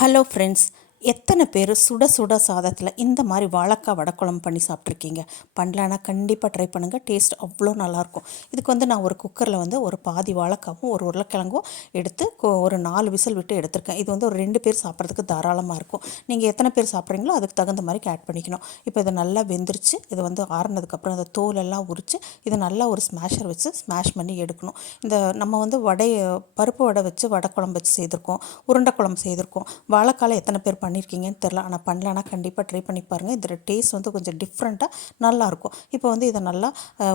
Hello friends, எத்தனை பேர் சுட சுட சாதத்தில் இந்த மாதிரி வாழைக்காய் வடக்குழம்பு பண்ணி சாப்பிட்ருக்கீங்க? பண்ணலான்னா கண்டிப்பாக ட்ரை பண்ணுங்கள். டேஸ்ட் அவ்வளோ நல்லாயிருக்கும். இதுக்கு நான் ஒரு குக்கரில் ஒரு பாதி வாழைக்காவும் ஒரு உருளைக்கிழங்கும் எடுத்து ஒரு 4 விசில் விட்டு எடுத்திருக்கேன். இது ஒரு 2 பேர் சாப்பிட்றதுக்கு தாராளமாக இருக்கும். நீங்கள் எத்தனை பேர் சாப்பிட்றீங்களோ அதுக்கு தகுந்த மாதிரி ஆட் பண்ணிக்கணும். இப்போ இதை நல்லா வெந்துருச்சு. இது ஆறுனதுக்கப்புறம் அந்த தோலெல்லாம் உரித்து இதை நல்லா ஒரு ஸ்மாஷர் வச்சு ஸ்மாஷ் பண்ணி எடுக்கணும். இந்த நம்ம பருப்பு வடை வச்சு வடக்குழம்பு வச்சு செய்திருக்கோம், உருண்டை குழம்பு செய்திருக்கோம். வாழைக்கால எத்தனை பேர் பண்ணியிருக்கீங்கன்னு தெரில. ஆனால் பண்ணலன்னா கண்டிப்பாக ட்ரை பண்ணி பாருங்கள். இதோட டேஸ்ட் கொஞ்சம் டிஃப்ரெண்ட்டாக நல்லாயிருக்கும். இப்போ இதை நல்லா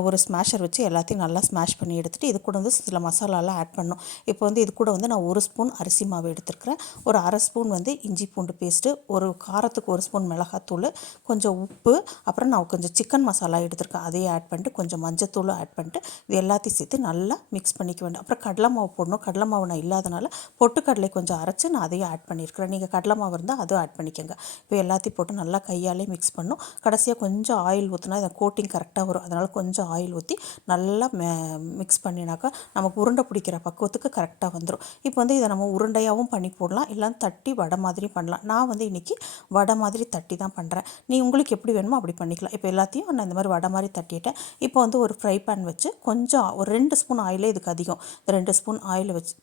ஒரு ஸ்மாஷர் வச்சு எல்லாத்தையும் நல்லா ஸ்மாஷ் பண்ணி எடுத்துகிட்டு இது கூட சில மசாலாலாம் ஆட் பண்ணணும். இப்போ இது கூட நான் 1 ஸ்பூன் அரிசி மாவு எடுத்துருக்கிறேன். ஒரு அரை ஸ்பூன் இஞ்சி பூண்டு பேஸ்ட்டு, ஒரு காரத்துக்கு 1 ஸ்பூன் மிளகாத்தூள், கொஞ்சம் உப்பு, அப்புறம் நான் கொஞ்சம் சிக்கன் மசாலா எடுத்துருக்கேன். அதையும் ஆட் பண்ணிட்டு கொஞ்சம் மஞ்சத்தூளும் ஆட் பண்ணிட்டு இது எல்லாத்தையும் சேர்த்து நல்லா மிக்ஸ் பண்ணிக்க வேண்டும். அப்புறம் கடலை மாவு போடணும். கடலை மாவு நான் இல்லாதனால பொட்டுக்கடலை கொஞ்சம் அரைச்சி நான் அதையும் ஆட் பண்ணியிருக்கிறேன். நீங்கள் கடலை மாவு இருந்தால் அதுவும் ஆட் பண்ணிக்கோங்க. இப்போ எல்லாத்தையும் போட்டு நல்லா கையாலே மிக்ஸ் பண்ணணும். கடைசியாக கொஞ்சம் ஆயில் ஊற்றினா இதை கோட்டிங் கரெக்டாக வரும். அதனால் கொஞ்சம் ஆயில் ஊற்றி நல்லா மிக்ஸ் பண்ணினாக்கா நமக்கு உருண்டை பிடிக்கிற பக்குவத்துக்கு கரெக்டாக வந்துடும். இப்போ இதை நம்ம உருண்டையாகவும் பண்ணி போடலாம், இல்லைன்னா தட்டி வடை மாதிரி பண்ணலாம். நான் இன்றைக்கி வடை மாதிரி தட்டி தான் பண்ணுறேன். உங்களுக்கு எப்படி வேணுமோ அப்படி பண்ணிக்கலாம். இப்போ எல்லாத்தையும் நான் இந்த மாதிரி வடை மாதிரி தட்டிட்டேன். இப்போ ஒரு ஃப்ரை பேன் வச்சு கொஞ்சம் ஒரு 2 ஸ்பூன் ஆயிலே இதுக்கு அதிகம். 2 ஸ்பூன் ஆயில் வச்சு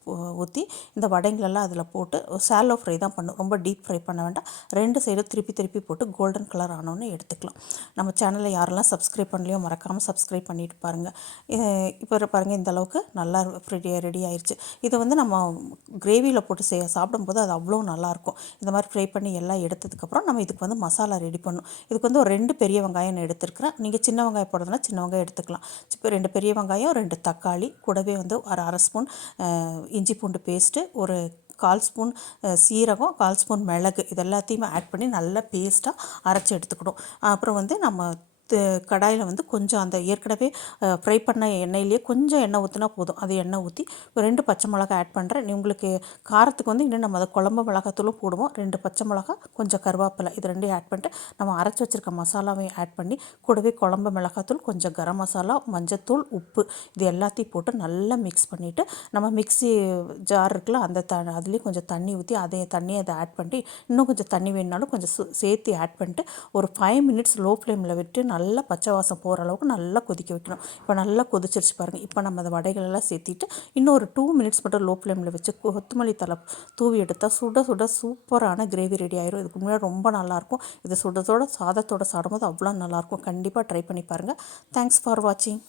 ஊற்றி இந்த வடைங்களெல்லாம் அதில் போட்டு சாலோ ஃப்ரை தான் பண்ணும். ரொம்ப டீப் ஃப்ரை பண்ண வேண்டாம். 2 சைடும் திருப்பி போட்டு கோல்டன் கலர் ஆனோன்னு எடுத்துக்கலாம். நம்ம சேனலில் யாரெல்லாம் சப்ஸ்கிரைப் பண்ணலையோ மறக்காமல் சப்ஸ்கிரைப் பண்ணிட்டு பாருங்கள். இப்போ பாருங்கள், இந்த அளவுக்கு நல்லா ரெடி ஆயிடுச்சு. இதை நம்ம கிரேவியில் போட்டு சாப்பிடும்போது அது அவ்வளோ நல்லாயிருக்கும். இந்த மாதிரி ஃப்ரை பண்ணி எல்லாம் எடுத்ததுக்கப்புறம் நம்ம இதுக்கு மசாலா ரெடி பண்ணணும். இதுக்கு ஒரு 2 பெரிய வெங்காயம் நான் எடுத்துருக்கிறேன். நீங்கள் சின்ன வெங்காயம் போடுறதுனா சின்ன வெங்காயம் எடுத்துக்கலாம். இப்போ 2 பெரிய வெங்காயம், 2 தக்காளி, கூடவே ஒரு அரை ஸ்பூன் இஞ்சி பூண்டு பேஸ்ட்டு, ஒரு 1/4 ஸ்பூன் சீரகம், 1/4 ஸ்பூன் மிளகு, இது எல்லாத்தையுமே ஆட் பண்ணி நல்லா பேஸ்ட்டாக அரைச்சி எடுத்துக்கணும். அப்புறம் நம்ம கடாயில் கொஞ்சம் அந்த ஏற்கனவே ஃப்ரை பண்ண எண்ணெயிலேயே கொஞ்சம் எண்ணெய் ஊற்றினா போதும். அது எண்ணெய் ஊற்றி 2 பச்சை மிளகா ஆட் பண்ணுறேன். உங்களுக்கு காரத்துக்கு இன்னும் நம்ம அதை குழம்பு மிளகாத்தூளும் போடுவோம். 2 பச்சை மிளகா, கொஞ்சம் கருவேப்பிலை, இது 2 ஆட் பண்ணிட்டு நம்ம அரைச்சி வச்சுருக்க மசாலாவையும் ஆட் பண்ணி கூடவே குழம்பு மிளகாத்தூள், கொஞ்சம் கரம் மசாலா, மஞ்சத்தூள், உப்பு, இது எல்லாத்தையும் போட்டு நல்லா மிக்ஸ் பண்ணிவிட்டு நம்ம மிக்ஸி ஜார் இருக்குல்ல அந்த அதுலேயும் கொஞ்சம் தண்ணி ஊற்றி அதை ஆட் பண்ணி இன்னும் கொஞ்சம் தண்ணி வேணுனாலும் கொஞ்சம் சேர்த்து ஆட் பண்ணிட்டு ஒரு 5 மினிட்ஸ் லோ ஃப்ளேமில் விட்டு நல்லா பச்சை வாசம் போகிற அளவுக்கு நல்லா கொதிக்க வைக்கணும். இப்போ நல்லா கொதிச்சிருச்சு பாருங்கள். இப்போ நம்ம அந்த வடைகளெல்லாம் சேர்த்திட்டு இன்னும் ஒரு 2 மினிட்ஸ் மட்டும் லோ ஃப்ளேமில் வச்சு கொத்தமல்லி தழை தூவி எடுத்தால் சுட சுட சூப்பரான கிரேவி ரெடி ஆயிரும். இதுக்கு முன்னாடி ரொம்ப நல்லாயிருக்கும். இது சுடத்தோட சாதத்தோடு சாப்பிடும்போது அவ்வளோ நல்லாயிருக்கும். கண்டிப்பாக ட்ரை பண்ணி பாருங்கள். தேங்க்ஸ் ஃபார் வாட்சிங்.